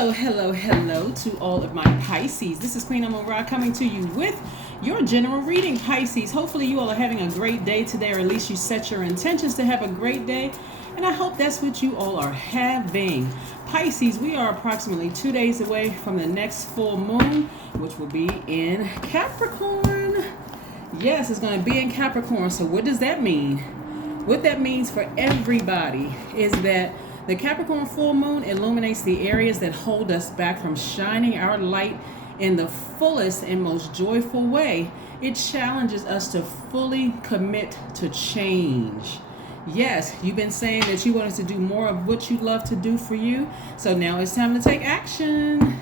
Hello to all of my Pisces. This is Queen Amun Ra coming to you with your general reading, Pisces. Hopefully you all are having a great day today, or at least you set your intentions to have a great day. And I hope that's what you all are having. Pisces, we are approximately 2 days away from the next full moon, which will be in Capricorn. Yes, it's going to be in Capricorn. So what does that mean? What that means for everybody is that the Capricorn full moon illuminates the areas that hold us back from shining our light in the fullest and most joyful way. It challenges us to fully commit to change. Yes, you've been saying that you wanted to do more of what you love to do for you. So now it's time to take action.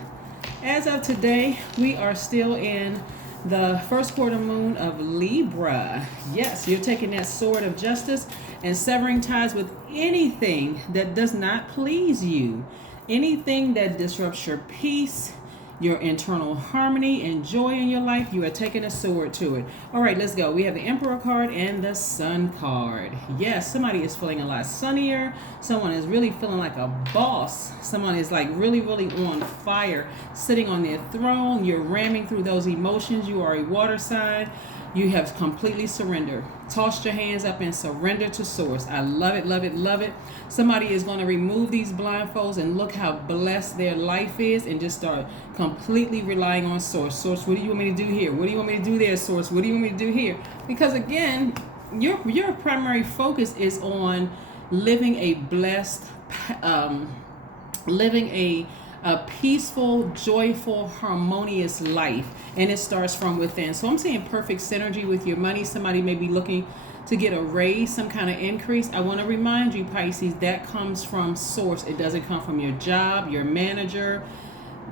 As of today, we are still in the first quarter moon of Libra. Yes, you're taking that sword of justice and severing ties with anything that does not please you, anything that disrupts your peace, your internal harmony and joy in your life. You are taking a sword to it. All right, let's go. We have the Emperor card and the Sun card. Yes, somebody is feeling a lot sunnier. Someone is really feeling like a boss. Someone is like really on fire, sitting on their throne. You're ramming through those emotions. You are a water sign. You have completely surrendered. Tossed your hands up and surrender to source. I love it, love it, love it. Somebody is going to remove these blindfolds and look how blessed their life is and just start completely relying on source. Source, what do you want me to do here? What do you want me to do there, source? What do you want me to do here? Because again, your primary focus is on living a blessed, living a peaceful, joyful, harmonious life. And it starts from within. So I'm seeing perfect synergy with your money. Somebody may be looking to get a raise, some kind of increase. I want to remind you, Pisces, that comes from source. It doesn't come from your job, your manager,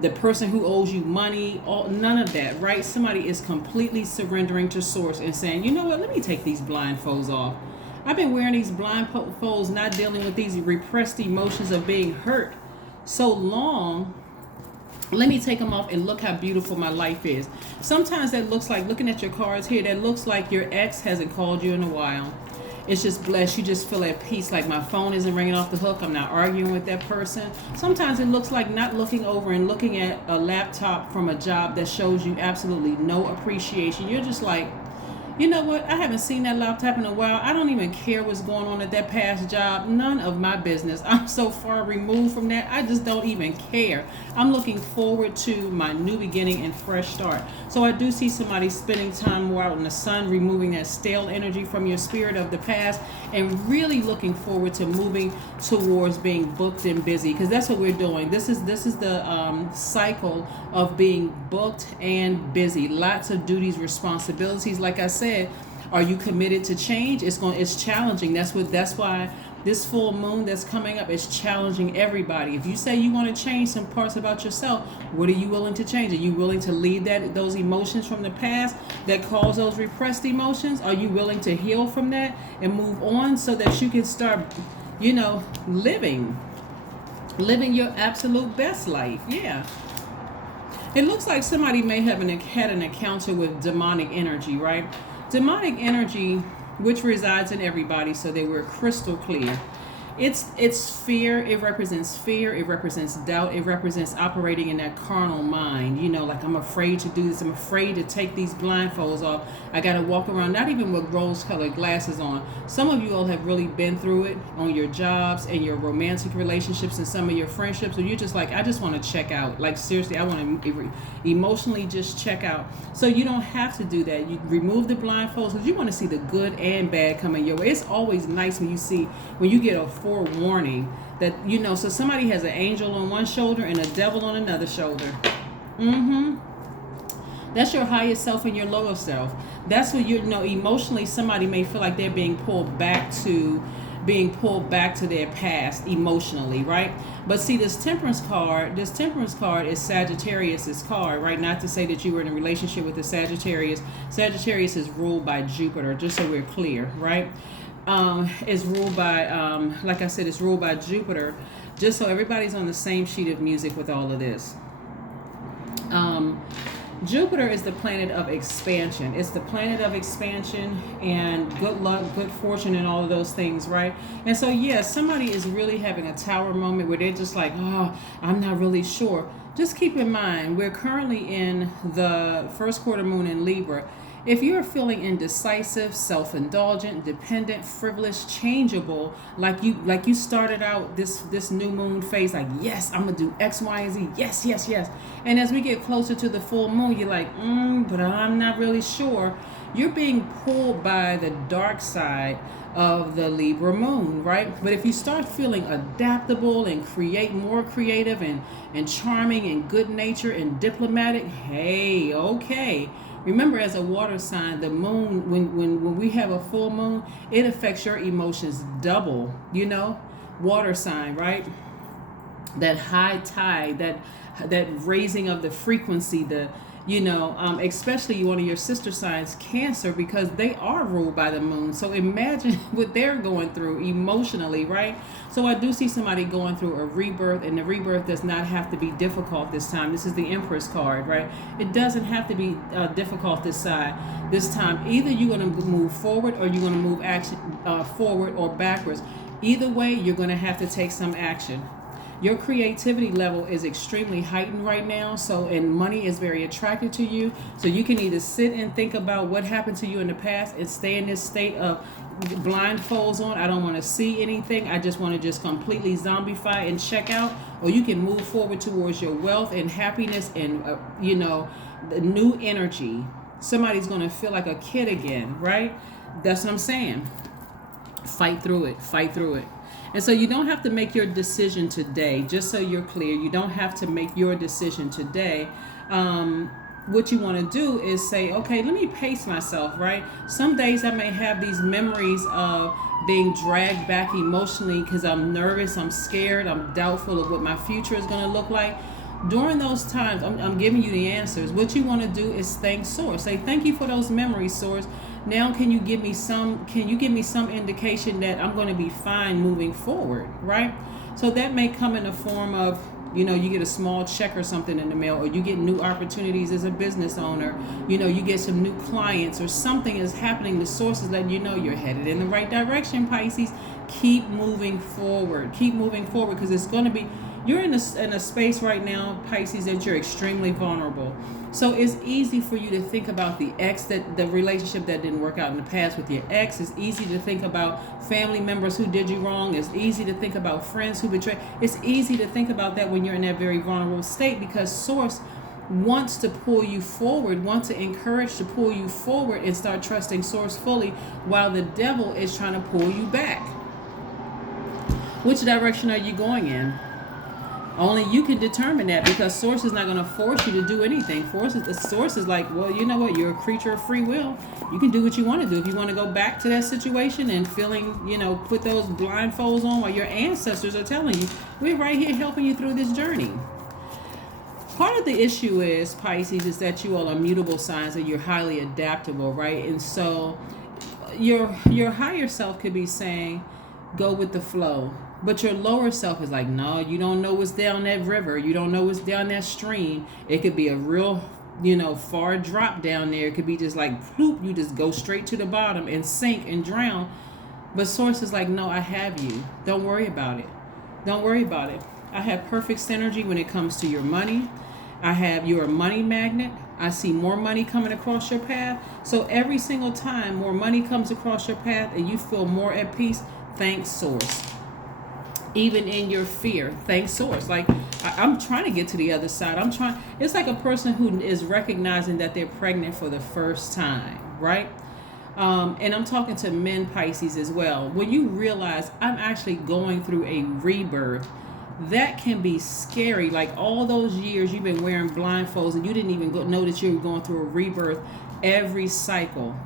the person who owes you money, none of that, right? Somebody is completely surrendering to source and saying, you know what, let me take these blindfolds off. I've been wearing these blindfolds, not dealing with these repressed emotions of being hurt so long. Let me take them off and look how beautiful my life is. Sometimes that looks like, looking at your cards here, that looks like your ex hasn't called you in a while. It's just blessed. You just feel at peace, like my phone isn't ringing off the hook. I'm not arguing with that person. Sometimes it looks like not looking over and looking at a laptop from a job that shows you absolutely no appreciation. You're just like, you know what? I haven't seen that laptop in a while. I don't even care what's going on at that past job. None of my business. I'm so far removed from that. I just don't even care. I'm looking forward to my new beginning and fresh start. So I do see somebody spending time more out in the sun, removing that stale energy from your spirit of the past, and really looking forward to moving towards being booked and busy, because that's what we're doing. This is the cycle of being booked and busy. Lots of duties, responsibilities. Like I said, are you committed to change? It's challenging. That's why this full moon that's coming up is challenging everybody. If you say you want to change some parts about yourself, what are you willing to change? Are you willing to leave those emotions from the past that cause those repressed emotions? Are you willing to heal from that and move on so that you can start, living your absolute best life? Yeah. It looks like somebody may have had an encounter with demonic energy, right? Demonic energy, which resides in everybody, so they were crystal clear. It's fear. It represents fear. It represents doubt. It represents operating in that carnal mind. Like, I'm afraid to do this. I'm afraid to take these blindfolds off. I got to walk around, not even with rose-colored glasses on. Some of you all have really been through it on your jobs and your romantic relationships and some of your friendships. So you're just like, I just want to check out. Like, seriously, I want to emotionally just check out. So you don't have to do that. You remove the blindfolds because you want to see the good and bad coming your way. It's always nice when you get a forewarning that, so somebody has an angel on one shoulder and a devil on another shoulder. That's your highest self and your lower self. That's what emotionally somebody may feel like they're being pulled back to their past emotionally, right? But see, this temperance card is Sagittarius's card, right? Not to say that you were in a relationship with a Sagittarius. Sagittarius is ruled by Jupiter, just so we're clear, right? Is ruled by, like I said, it's ruled by Jupiter, just so everybody's on the same sheet of music with all of this. Jupiter is the planet of expansion. It's the planet of expansion and good luck, good fortune, and all of those things, right? And so, yeah, somebody is really having a tower moment where they're just like, oh, I'm not really sure. Just keep in mind, we're currently in the first quarter moon in Libra. If you're feeling indecisive, self-indulgent, dependent, frivolous, changeable, like you started out this new moon phase, like, yes, I'm gonna do X, Y, and Z, yes, yes, yes. And as we get closer to the full moon, you're like, but I'm not really sure. You're being pulled by the dark side of the Libra moon, right? But if you start feeling adaptable and more creative and charming and good natured and diplomatic, hey, okay. Remember, as a water sign, the moon, when we have a full moon, it affects your emotions double, water sign, right? That high tide, that raising of the frequency, especially one of your sister signs, Cancer, because they are ruled by the moon. So imagine what they're going through emotionally, right? So I do see somebody going through a rebirth, and the rebirth does not have to be difficult this time. This is the Empress card, right? It doesn't have to be difficult this time. Either you're going to move forward or you're going to move action forward or backwards. Either way, you're going to have to take some action. Your creativity level is extremely heightened right now, and money is very attractive to you. So you can either sit and think about what happened to you in the past and stay in this state of blindfolds on. I don't want to see anything. I just want to just completely zombify and check out. Or you can move forward towards your wealth and happiness and, the new energy. Somebody's going to feel like a kid again, right? That's what I'm saying. Fight through it. Fight through it. And so you don't have to make your decision today, just so you're clear. You don't have to make your decision today. What you want to do is say, okay, let me pace myself, right? Some days I may have these memories of being dragged back emotionally because I'm nervous, I'm scared, I'm doubtful of what my future is going to look like. During those times, I'm giving you the answers. What you want to do is thank Source. Say, thank you for those memories, Source. Now can you give me some indication that I'm going to be fine moving forward, right? So that may come in the form of, you get a small check or something in the mail, or you get new opportunities as a business owner, you get some new clients, or something is happening. The Source is letting you know you're headed in the right direction, Pisces. Keep moving forward, because it's going to be, you're in a space right now, Pisces, that you're extremely vulnerable. So it's easy for you to think about the relationship that didn't work out in the past with your ex. It's easy to think about family members who did you wrong. It's easy to think about friends who betrayed. It's easy to think about that when you're in that very vulnerable state, because Source wants to pull you forward, wants to encourage to pull you forward and start trusting Source fully, while the devil is trying to pull you back. Which direction are you going in? Only you can determine that, because Source is not going to force you to do anything. The Source is like, well, you know what? You're a creature of free will. You can do what you want to do. If you want to go back to that situation and feeling, put those blindfolds on while your ancestors are telling you, we're right here helping you through this journey. Part of the issue is, Pisces, is that you all are mutable signs and you're highly adaptable, right? And so your higher self could be saying, go with the flow. But your lower self is like, no, you don't know what's down that river. You don't know what's down that stream. It could be a real, far drop down there. It could be just like, ploop, you just go straight to the bottom and sink and drown. But Source is like, no, I have you. Don't worry about it. Don't worry about it. I have perfect synergy when it comes to your money. You're a money magnet. I see more money coming across your path. So every single time more money comes across your path and you feel more at peace, thank Source. Even in your fear, thank Source. Like, I'm trying to get to the other side. It's like a person who is recognizing that they're pregnant for the first time, right? And I'm talking to men, Pisces, as well. When you realize I'm actually going through a rebirth, that can be scary. Like, all those years you've been wearing blindfolds and you didn't even know that you were going through a rebirth every cycle.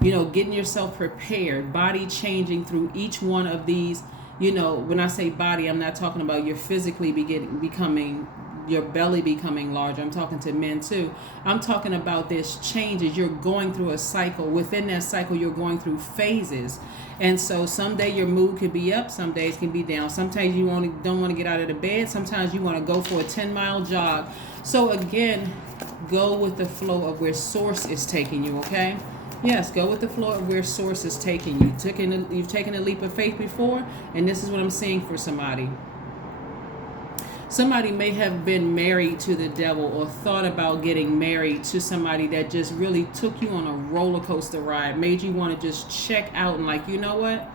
Getting yourself prepared, body changing through each one of these. When I say body, I'm not talking about your physically becoming, your belly becoming larger. I'm talking to men too. I'm talking about this changes. You're going through a cycle. Within that cycle, you're going through phases. And so someday your mood could be up, some days can be down. Sometimes you don't want to get out of the bed. Sometimes you want to go for a 10-mile jog. So again, go with the flow of where source is taking you, okay? Yes, go with the flow of where source is taking you. You've taken a leap of faith before, and this is what I'm seeing for somebody. Somebody may have been married to the devil or thought about getting married to somebody that just really took you on a roller coaster ride, made you want to just check out and like, you know what?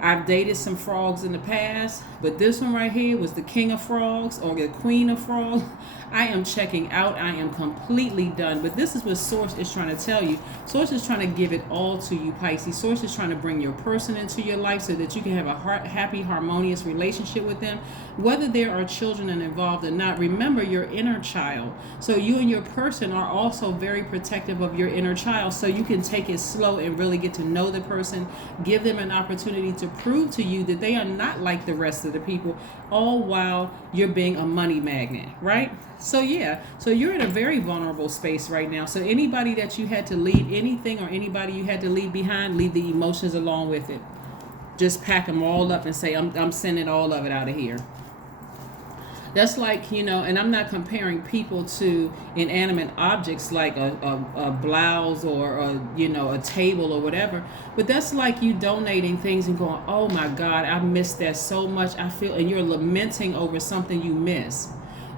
I've dated some frogs in the past, but this one right here was the king of frogs or the queen of frogs. I am checking out. I am completely done. But this is what Source is trying to tell you. Source is trying to give it all to you, Pisces. Source is trying to bring your person into your life so that you can have a happy, harmonious relationship with them. Whether there are children involved or not, remember your inner child. So you and your person are also very protective of your inner child. So you can take it slow and really get to know the person. Give them an opportunity to prove to you that they are not like the rest of the people, all while you're being a money magnet, right? So yeah, so you're in a very vulnerable space right now. So anybody that you had to leave anything or anybody you had to leave behind, leave the emotions along with it. Just pack them all up and say, I'm sending all of it out of here. That's like, and I'm not comparing people to inanimate objects like a blouse or a table or whatever, but that's like you donating things and going, oh my God, I missed that so much. I feel, and you're lamenting over something you miss.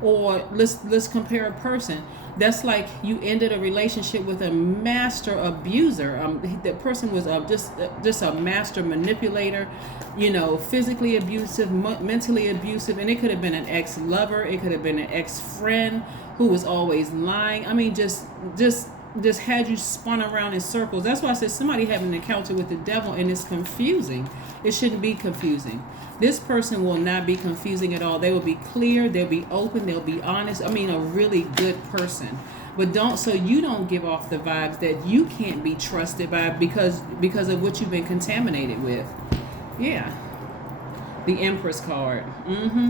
Or let's compare a person. That's like you ended a relationship with a master abuser. The person was just a master manipulator, physically abusive, mentally abusive, and it could have been an ex-lover, it could have been an ex-friend who was always lying. I mean, just had you spun around in circles. That's why I said somebody having an encounter with the devil, and it's confusing. It shouldn't be confusing. This person will not be confusing at all. They will be clear. They'll be open. They'll be honest. I mean, a really good person. But so you don't give off the vibes that you can't be trusted by because of what you've been contaminated with. Yeah. The Empress card.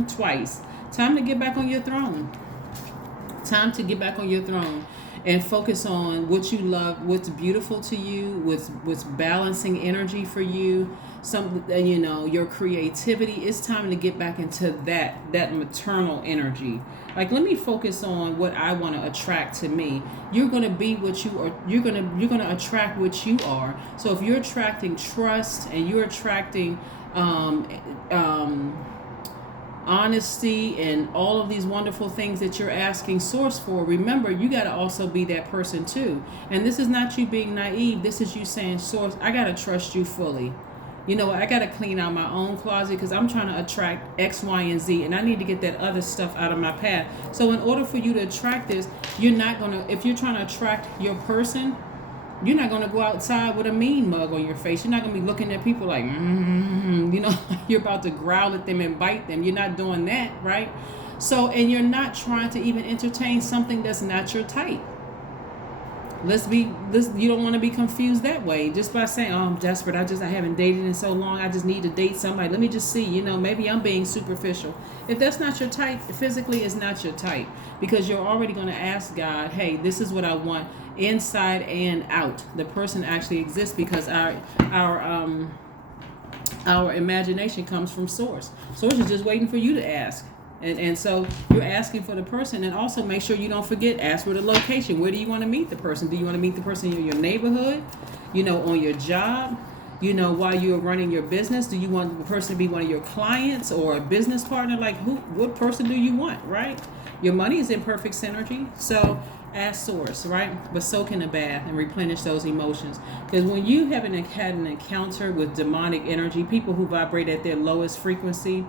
Twice. Time to get back on your throne. Time to get back on your throne and focus on what you love, what's beautiful to you, what's balancing energy for you. Your creativity. It's time to get back into that maternal energy. Like, let me focus on what I want to attract to me. You're going to be what you are. You're going to attract what you are. So if you're attracting trust and you're attracting honesty and all of these wonderful things that you're asking Source for, remember, you got to also be that person too. And this is not you being naive. This is you saying, Source, I got to trust you fully. You know what? I got to clean out my own closet because I'm trying to attract X, Y, and Z, and I need to get that other stuff out of my path. So in order for you to attract this, you're not going to, if you're trying to attract your person, you're not going to go outside with a mean mug on your face. You're not going to be looking at people like, you're about to growl at them and bite them. You're not doing that, right? So, and you're not trying to even entertain something that's not your type. You don't want to be confused that way just by saying, I'm desperate. I haven't dated in so long. I just need to date somebody. Let me just see, maybe I'm being superficial. If that's not your type, physically it's not your type, because you're already going to ask God, hey, this is what I want inside and out. The person actually exists because our imagination comes from Source. Source is just waiting for you to ask. And so you're asking for the person, and also make sure you don't forget, ask for the location. Where do you want to meet the person? Do you want to meet the person in your neighborhood, on your job, while you're running your business? Do you want the person to be one of your clients or a business partner? Like, what person do you want, right? Your money is in perfect synergy. So ask Source, right? But soak in a bath and replenish those emotions. Because when you haven't had an encounter with demonic energy, people who vibrate at their lowest frequency,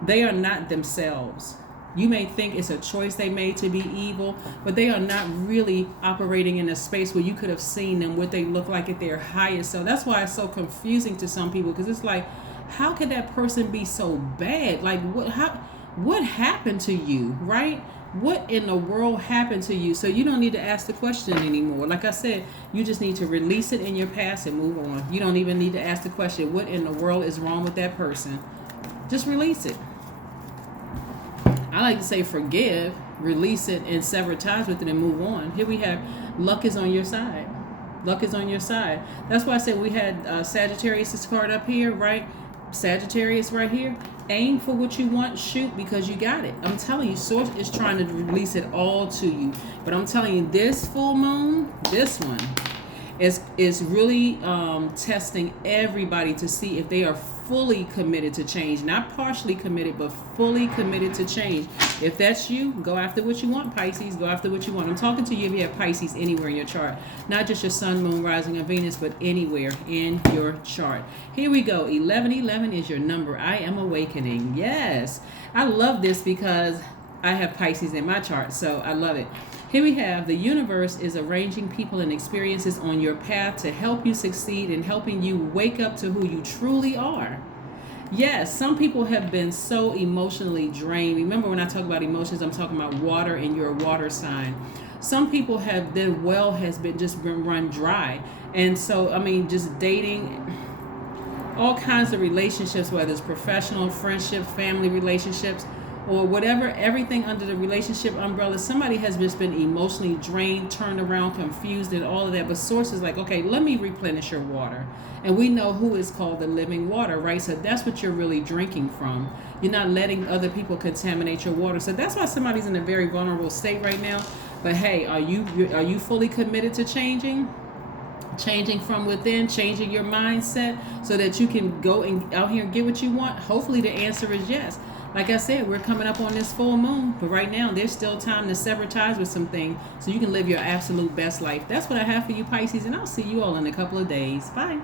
they are not themselves. You may think it's a choice they made to be evil, but they are not really operating in a space where you could have seen them, what they look like at their highest. So that's why it's so confusing to some people, because it's like, how could that person be so bad? Like, what happened to you, right? What in the world happened to you? So you don't need to ask the question anymore. Like I said, you just need to release it in your past and move on. You don't even need to ask the question, what in the world is wrong with that person? Just release it. I like to say forgive, release it, and sever ties with it and move on. Here we have luck is on your side. Luck is on your side. That's why I said we had Sagittarius' card up here, right? Sagittarius right here, aim for what you want, shoot, because you got it. I'm telling you, Source is trying to release it all to you. But I'm telling you, this full moon, this one, is really testing everybody to see if they are fully committed to change. Not partially committed, but fully committed to change. If that's you, go after what you want, Pisces. Go after what you want. I'm talking to you if you have Pisces anywhere in your chart. Not just your sun, moon, rising, and Venus, but anywhere in your chart. Here we go. 1111 is your number. I am awakening. Yes. I love this because I have Pisces in my chart, so I love it. Here we have the universe is arranging people and experiences on your path to help you succeed and helping you wake up to who you truly are. Yes, some people have been so emotionally drained. Remember, when I talk about emotions, I'm talking about water and your water sign. Some people have, their well has been run dry. And so, I mean, just dating, all kinds of relationships, whether it's professional, friendship, family relationships, or whatever, everything under the relationship umbrella, somebody has just been emotionally drained, turned around, confused, and all of that. But Source is like, okay, let me replenish your water. And we know who is called the living water, right? So that's what you're really drinking from. You're not letting other people contaminate your water. So that's why somebody's in a very vulnerable state right now. But hey, are you fully committed to changing from within, changing your mindset so that you can go and out here and get what you want? Hopefully the answer is yes. Like I said, we're coming up on this full moon, but right now there's still time to sever ties with some things so you can live your absolute best life. That's what I have for you, Pisces, and I'll see you all in a couple of days. Bye.